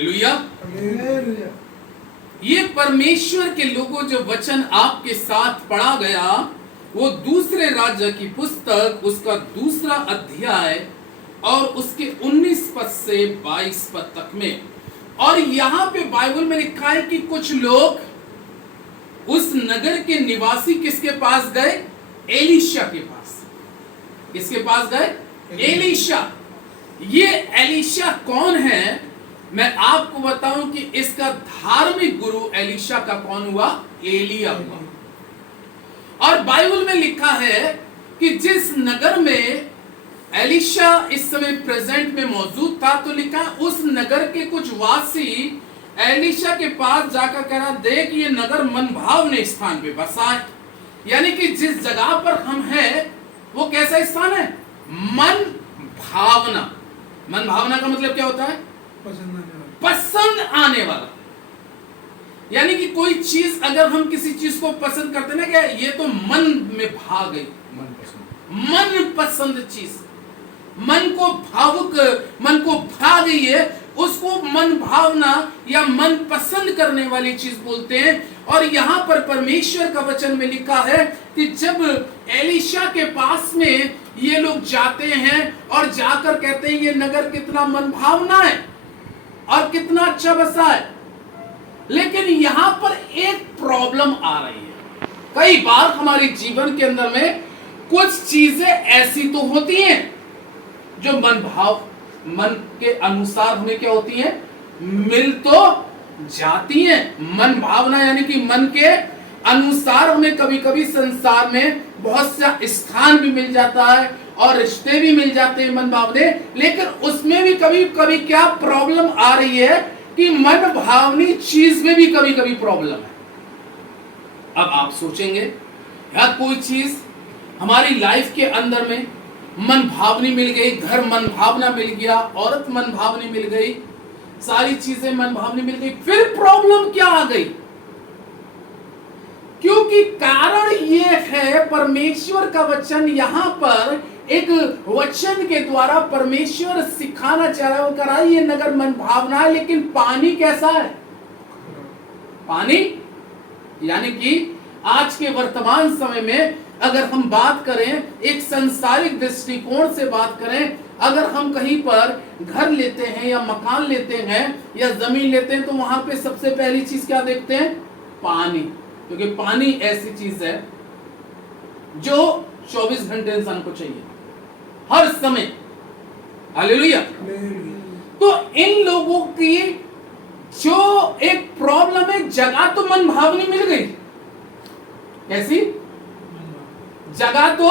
Hallelujah. ये परमेश्वर के लोगों जो वचन आपके साथ पढ़ा गया वो दूसरे राज्य की पुस्तक उसका 2 अध्याय और उसके 19 पद से 22 पद तक में। और यहां पे बाइबल में लिखा है कि कुछ लोग उस नगर के निवासी किसके पास गए? एलीशा के पास। किसके पास गए? एलीशा। ये एलीशा कौन है? मैं आपको बताऊं कि इसका धार्मिक गुरु एलीशा का कौन हुआ? एलिया हुआ। और बाइबल में लिखा है कि जिस नगर में एलीशा इस समय प्रेजेंट में मौजूद था तो लिखा उस नगर के कुछ वासी एलीशा के पास जाकर कह रहा, देख ये नगर मनभावने स्थान पे बसा है। यानी कि जिस जगह पर हम हैं वो कैसा स्थान है? मन भावना। मन भावना का मतलब क्या होता है? पसंद आने वाला। यानी कि कोई चीज अगर हम किसी चीज को पसंद करते ना, क्या ये तो मन में भा गई, मन पसंद चीज, मन को भावुक, मन को भा गई है, उसको मन भावना या मन पसंद करने वाली चीज बोलते हैं। और यहां पर परमेश्वर का वचन में लिखा है कि जब एलीशा के पास में ये लोग जाते हैं और जाकर कहते हैं ये नगर कितना मन भावना है और कितना अच्छा बसा है, लेकिन यहां पर एक प्रॉब्लम आ रही है। कई बार हमारे जीवन के अंदर में कुछ चीजें ऐसी तो होती हैं जो मन के अनुसार हमें क्या होती हैं? मिल तो जाती हैं। मन भावना यानी कि मन के अनुसार हमें कभी कभी संसार में बहुत सा स्थान भी मिल जाता है और रिश्ते भी मिल जाते हैं मन भावने, लेकिन उसमें भी कभी कभी क्या प्रॉब्लम आ रही है कि मन भावनी चीज में भी कभी कभी प्रॉब्लम है। अब आप सोचेंगे यार कोई चीज हमारी लाइफ के अंदर में मन भावनी मिल गई, घर मन भावना मिल गया, औरत मन भावनी मिल गई, सारी चीजें मन भावनी मिल गई, फिर प्रॉब्लम क्या आ गई? क्योंकि कारण ये है परमेश्वर का वचन यहां पर एक वचन के द्वारा परमेश्वर सिखाना चाह रहा है, करा ये नगर मन भावना है, लेकिन पानी कैसा है? पानी यानी कि आज के वर्तमान समय में अगर हम बात करें एक सांसारिक दृष्टिकोण से बात करें, अगर हम कहीं पर घर लेते हैं या मकान लेते हैं या जमीन लेते हैं तो वहां पे सबसे पहली चीज क्या देखते हैं? पानी। क्योंकि पानी ऐसी चीज है जो 24 घंटे इंसान को चाहिए हर समय। हालेलुया। तो इन लोगों की जो एक प्रॉब्लम है, जगह तो मन भावनी मिल गई। कैसी जगह? तो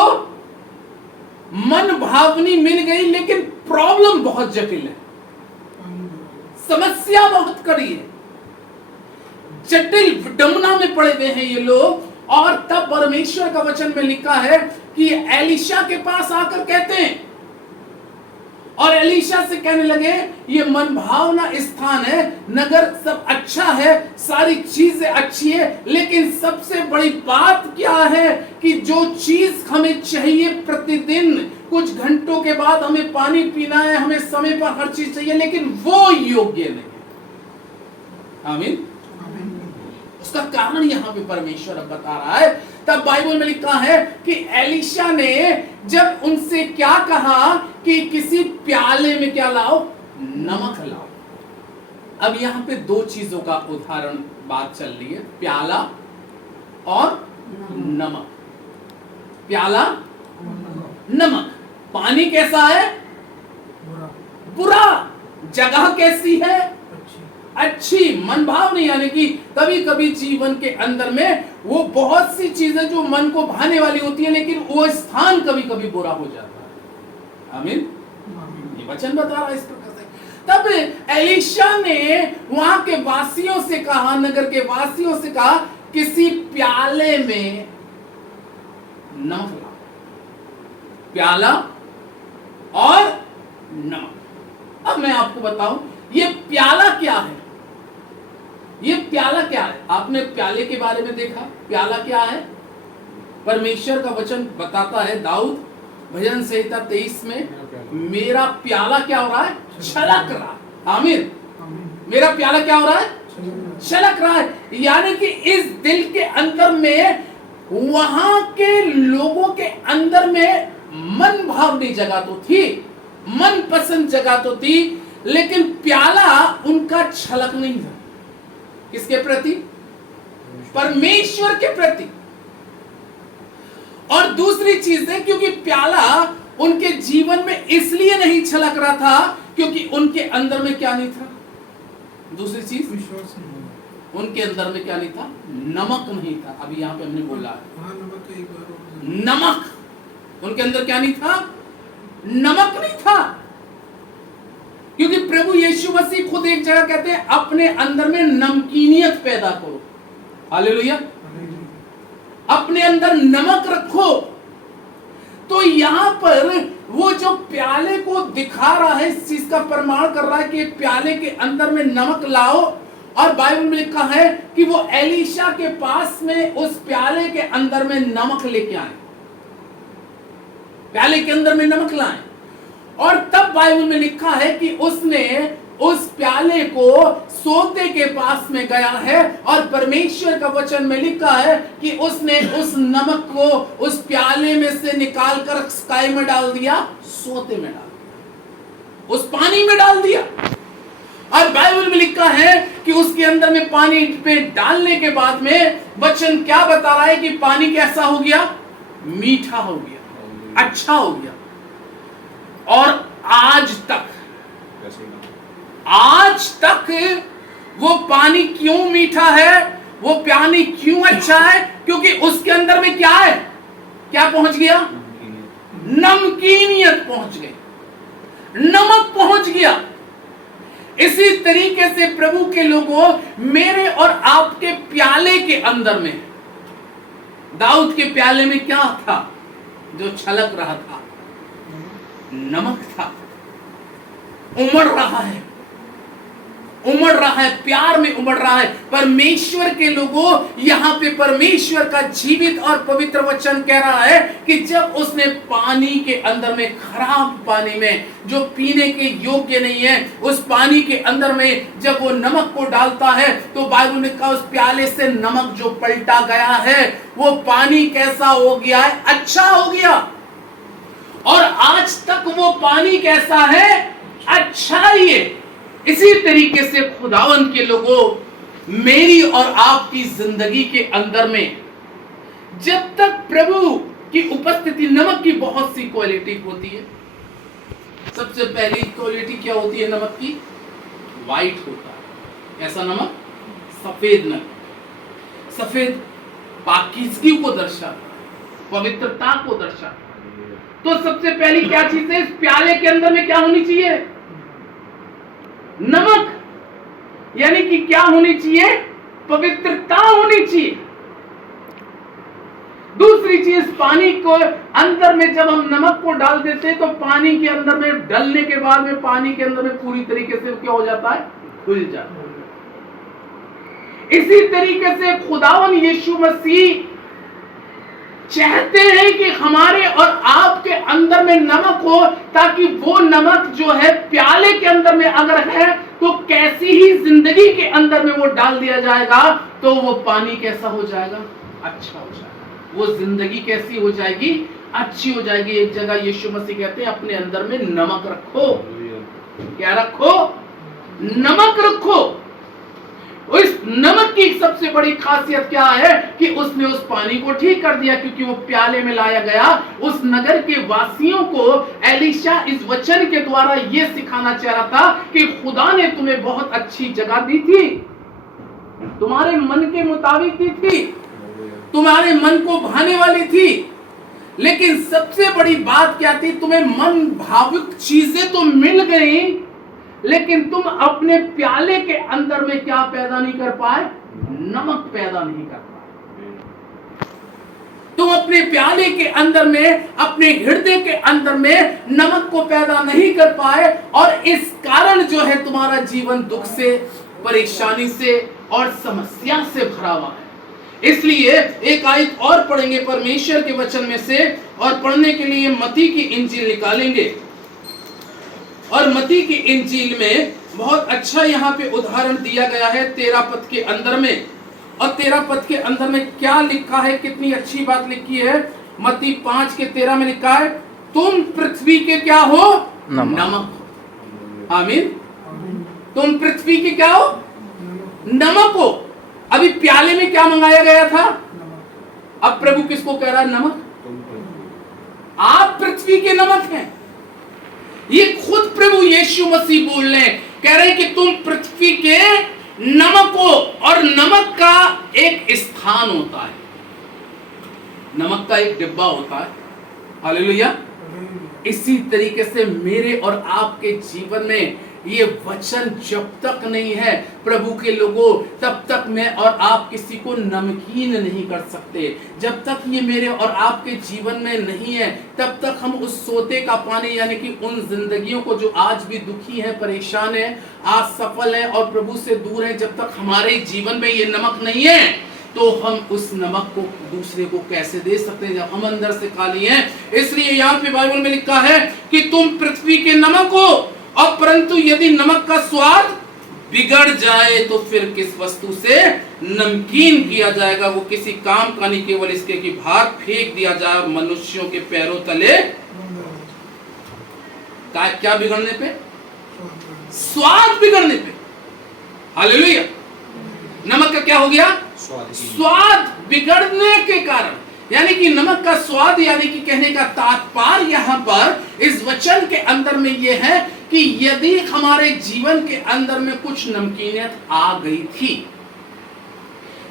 मन भावनी मिल गई, लेकिन प्रॉब्लम बहुत जटिल है, समस्या बहुत कड़ी है, जटिल विडंबना में पड़े हुए हैं ये लोग। और तब परमेश्वर का वचन में लिखा है कि एलीशा के पास आकर कहते हैं और एलीशा से कहने लगे ये मन भावना स्थान है, नगर सब अच्छा है, सारी चीजें अच्छी है, लेकिन सबसे बड़ी बात क्या है कि जो चीज हमें चाहिए प्रतिदिन कुछ घंटों के बाद हमें पानी पीना है, हमें समय पर हर चीज चाहिए, लेकिन वो योग्य नहीं है। आमीन। उसका कारण यहां पे परमेश्वर अब बता रहा है। तब बाइबल में लिखा है कि एलीशा ने जब उनसे क्या कहा कि किसी प्याले में क्या लाओ? नमक लाओ। अब यहां पे दो चीजों का उदाहरण बात चल रही है, प्याला और नमक। प्याला, नमक। पानी कैसा है? बुरा। जगह कैसी है? अच्छी, मन भावनी। यानी कि कभी कभी जीवन के अंदर में वो बहुत सी चीजें जो मन को भाने वाली होती है, लेकिन वो स्थान कभी कभी बुरा हो जाता है। आमीन। ये वचन बता रहा है इस प्रकार से। तब एलीशा ने वहां के वासियों से कहा, नगर के वासियों से कहा किसी प्याले में नमक लाओ। प्याला और नमक। अब मैं आपको बताऊं ये प्याला क्या है? ये प्याला क्या है? आपने प्याले के बारे में देखा? प्याला क्या है? परमेश्वर का वचन बताता है, दाऊद भजन संहिता 23 में, मेरा प्याला क्या हो रहा है? छलक रहा। आमीन। मेरा प्याला क्या हो रहा है? छलक रहा है। यानी कि इस दिल के अंदर में, वहां के लोगों के अंदर में मन भावनी जगह तो थी, मन पसंद जगह तो थी, लेकिन प्याला उनका छलक नहीं था। किसके प्रति? परमेश्वर के प्रति। और दूसरी चीज है, क्योंकि प्याला उनके जीवन में इसलिए नहीं छलक रहा था क्योंकि उनके अंदर में क्या नहीं था? दूसरी चीज, विश्वास नहीं। उनके अंदर में क्या नहीं था? नमक नहीं था। अभी यहां पे हमने बोला नमक, नमक उनके अंदर क्या नहीं था? नमक नहीं था। क्योंकि प्रभु यीशु मसीह खुद एक जगह कहते हैं, अपने अंदर में नमकीनियत पैदा करो। हालेलुया। अपने अंदर नमक रखो। तो यहां पर वो जो प्याले को दिखा रहा है, इस चीज का प्रमाण कर रहा है कि प्याले के अंदर में नमक लाओ। और बाइबल में लिखा है कि वो एलीशा के पास में उस प्याले के अंदर में नमक लेके आए, प्याले के अंदर में नमक लाए। और तब बाइबल में लिखा है कि उसने उस प्याले को सोते के पास में गया है, और परमेश्वर का वचन में लिखा है कि उसने उस नमक को उस प्याले में से निकाल कर स्काई में डाल दिया, सोते में डाल दिया, उस पानी में डाल दिया। और बाइबल में लिखा है कि उसके अंदर में पानी पे डालने के बाद में वचन क्या बता रहा है कि पानी कैसा हो गया? मीठा हो गया, अच्छा हो गया। और आज तक वो पानी क्यों मीठा है, वो पानी क्यों अच्छा है? क्योंकि उसके अंदर में क्या है? क्या पहुंच गया? नमकीनियत पहुंच गई, नमक पहुंच गया। इसी तरीके से प्रभु के लोगों, मेरे और आपके प्याले के अंदर में, दाऊद के प्याले में क्या था जो छलक रहा था? नमक था। उमड़ रहा है, उमड़ रहा है, प्यार में उमड़ रहा है। परमेश्वर के लोगों, यहां पे परमेश्वर का जीवित और पवित्र वचन कह रहा है कि जब उसने पानी के अंदर में, खराब पानी में जो पीने के योग्य नहीं है, उस पानी के अंदर में जब वो नमक को डालता है, तो बाइबल में कहा उस प्याले से नमक जो पलटा गया है, वो पानी कैसा हो गया है? अच्छा हो गया। और आज तक वो पानी कैसा है? अच्छा ही है। इसी तरीके से खुदावंद के लोगों, मेरी और आपकी जिंदगी के अंदर में जब तक प्रभु की उपस्थिति, नमक की बहुत सी क्वालिटी होती है। सबसे पहली क्वालिटी क्या होती है नमक की? वाइट होता है। ऐसा नमक? सफेद नमक। सफेद पाकीज़गी को दर्शाता है, पवित्रता को दर्शाता है। तो सबसे पहली क्या चीज है? इस प्याले के अंदर में क्या होनी चाहिए? नमक। यानी कि क्या होनी चाहिए? पवित्रता होनी चाहिए। दूसरी चीज, पानी को अंदर में जब हम नमक को डाल देते हैं, तो पानी के अंदर में डालने के बाद में पानी के अंदर में पूरी तरीके से क्या हो जाता है? घुल जाता है। इसी तरीके से खुदावन यीशु मसीह चाहते हैं कि हमारे और आपके अंदर में नमक हो, ताकि वो नमक जो है प्याले के अंदर में अगर है, तो कैसी ही जिंदगी के अंदर में वो डाल दिया जाएगा, तो वो पानी कैसा हो जाएगा? अच्छा हो जाएगा। वो जिंदगी कैसी हो जाएगी? अच्छी हो जाएगी। एक जगह यीशु मसीह कहते हैं, अपने अंदर में नमक रखो। क्या रखो? नमक रखो। उस नमक की सबसे बड़ी खासियत क्या है कि उसने उस पानी को ठीक कर दिया, क्योंकि वो प्याले में लाया गया। उस नगर के वासियों को एलीशा इस वचन के द्वारा यह सिखाना चाह रहा था कि खुदा ने तुम्हें बहुत अच्छी जगह दी थी, तुम्हारे मन के मुताबिक दी थी, तुम्हारे मन को भाने वाली थी, लेकिन सबसे बड़ी बात क्या थी? तुम्हें मन भावुक चीजें तो मिल गई, लेकिन तुम अपने प्याले के अंदर में क्या पैदा नहीं कर पाए? नमक पैदा नहीं कर पाए। तुम अपने प्याले के अंदर में, अपने हृदय के अंदर में नमक को पैदा नहीं कर पाए, और इस कारण जो है तुम्हारा जीवन दुख से, परेशानी से और समस्या से भरा हुआ है। इसलिए एक आयत और पढ़ेंगे परमेश्वर के वचन में से, और पढ़ने के लिए मत्ती की इंजील निकालेंगे। और मत्ती की इंजील में बहुत अच्छा यहाँ पे उदाहरण दिया गया है 13 पद के अंदर में। और 13 पद के अंदर में क्या लिखा है, कितनी अच्छी बात लिखी है। मत्ती 5 के 13 में लिखा है, तुम पृथ्वी के क्या हो, नमक हो। आमीन। तुम पृथ्वी के क्या हो, नमक हो। अभी प्याले में क्या मंगाया गया था, अब प्रभु किसको कह रहा है, नमक। आप पृथ्वी के नमक हैं। ये खुद प्रभु यीशु मसीह बोल रहे हैं, कह रहे हैं कि तुम पृथ्वी के नमक हो। और नमक का एक स्थान होता है, नमक का एक डिब्बा होता है। हालेलुया। इसी तरीके से मेरे और आपके जीवन में ये वचन जब तक नहीं है प्रभु के लोगों, तब तक मैं और आप किसी को नमकीन नहीं कर सकते। जब तक ये मेरे और आपके जीवन में नहीं है, तब तक हम उस सोते का पानी, यानी कि उन जिंदगियों को जो आज भी दुखी है, परेशान है, आज सफल है और प्रभु से दूर है, जब तक हमारे जीवन में ये नमक नहीं है, तो हम उस नमक को दूसरे को कैसे दे सकते हैं जब हम अंदर से खाली हैं। इसलिए यहाँ पे बाइबल में लिखा है कि तुम पृथ्वी के नमक हो, और परंतु यदि नमक का स्वाद बिगड़ जाए तो फिर किस वस्तु से नमकीन किया जाएगा। वो किसी काम का नहीं, केवल इसके कि बाहर फेंक दिया जाए मनुष्यों के पैरों तले। क्या बिगड़ने पे, स्वाद बिगड़ने पे। हालेलुया। नमक का क्या हो गया, स्वाद बिगड़ने के कारण। यानी कि नमक का स्वाद, यानी कि कहने का तात्पर्य यहाँ पर इस वचन के अंदर में यह है कि यदि हमारे जीवन के अंदर में कुछ नमकीनियत आ गई थी,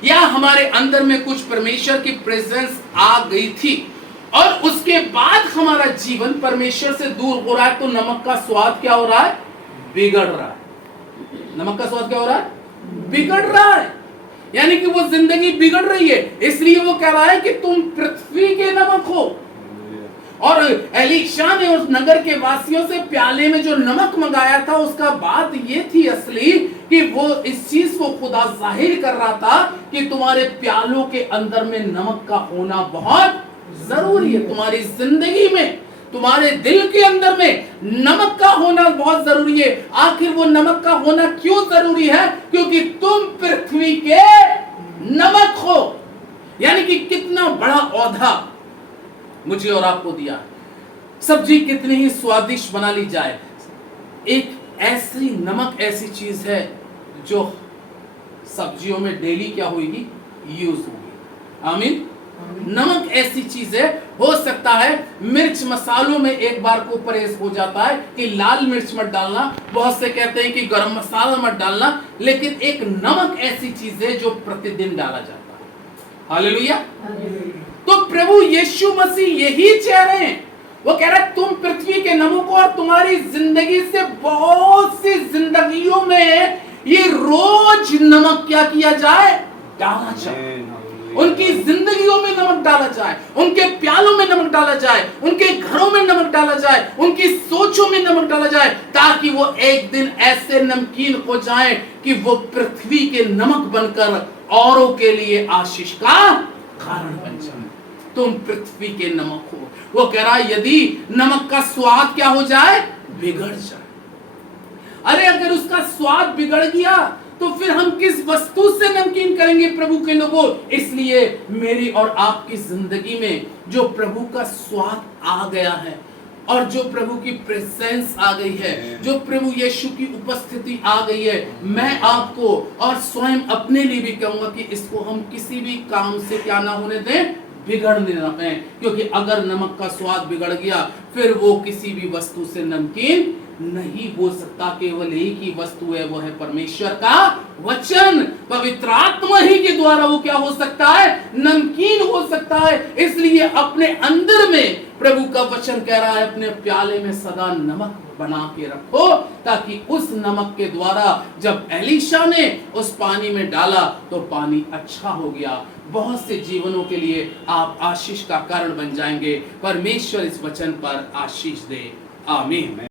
या हमारे अंदर में कुछ परमेश्वर की प्रेजेंस आ गई थी, और उसके बाद हमारा जीवन परमेश्वर से दूर हो रहा है, तो नमक का स्वाद क्या हो रहा है, बिगड़ रहा है। नमक का स्वाद क्या हो रहा है, बिगड़ रहा है। यानी कि वो जिंदगी बिगड़ रही है। इसलिए वो कह रहा है कि तुम पृथ्वी के नमक हो। और एलीशा ने उस नगर के वासियों से प्याले में जो नमक मंगाया था, उसका बात ये थी असली कि वो इस चीज को खुदा जाहिर कर रहा था कि तुम्हारे प्यालों के अंदर में नमक का होना बहुत जरूरी है। तुम्हारी जिंदगी में, तुम्हारे दिल के अंदर में नमक का होना बहुत जरूरी है। आखिर वो नमक का होना क्यों जरूरी है, क्योंकि तुम पृथ्वी के नमक हो। यानी कि कितना बड़ा औधा मुझे और आपको दिया। सब्जी कितनी ही स्वादिष्ट बना ली जाए, एक ऐसी नमक ऐसी चीज है जो सब्जियों में डेली क्या होगी, यूज होगी। आमीन। नमक ऐसी चीज है, हो सकता है मिर्च मसालों में एक बार को परहेज हो जाता है कि लाल मिर्च मत डालना, बहुत से कहते हैं कि गरम मसाला मत डालना, लेकिन एक नमक ऐसी चीज है जो प्रतिदिन डाला जाता है। हालेलुया। तो प्रभु यीशु मसीह यही चाह रहे हैं। वो कह रहा है तुम पृथ्वी के नमक हो, और तुम्हारी जिंदगी से बहुत सी जिंदगियों में ये रोज नमक क्या किया जाए, डाला जाए। उनकी जिंदगियों में नमक डाला जाए, उनके प्यालों में नमक डाला जाए, उनके घरों में नमक डाला जाए, उनकी सोचों में नमक डाला जाए, ताकि वो एक दिन ऐसे नमकीन हो जाए कि वो पृथ्वी के नमक बनकर औरों के लिए आशीष का कारण बन जाए। तुम पृथ्वी के नमक हो। वो कह रहा है यदि नमक का स्वाद क्या हो जाए, बिगड़ जाए। अरे अगर उसका स्वाद बिगड़ गया तो फिर हम किस वस्तु से नमकीन करेंगे प्रभु के लोगों। इसलिए मेरी और आपकी जिंदगी में जो प्रभु का स्वाद आ गया है, और जो प्रभु की प्रेजेंस आ गई है, जो प्रभु यीशु की उपस्थिति आ गई है, मैं आपको और स्वयं अपने लिए भी कहूंगा कि इसको हम किसी भी काम से क्या ना होने दें, बिगड़ने ना पाए। क्योंकि अगर नमक का स्वाद बिगड़ गया, फिर वो किसी भी वस्तु से नमकीन नहीं हो सकता। केवल एक ही वस्तु है, वो है परमेश्वर का वचन। पवित्र आत्मा ही के द्वारा वो क्या हो सकता है, नमकीन हो सकता है। इसलिए अपने अंदर में प्रभु का वचन कह रहा है अपने प्याले में सदा नमक बना के रखो, ताकि उस नमक के द्वारा जब एलीशा ने उस पानी में डाला तो पानी अच्छा हो गया। बहुत से जीवनों के लिए आप आशीष का कारण बन जाएंगे। परमेश्वर इस वचन पर आशीष दे। आमीन।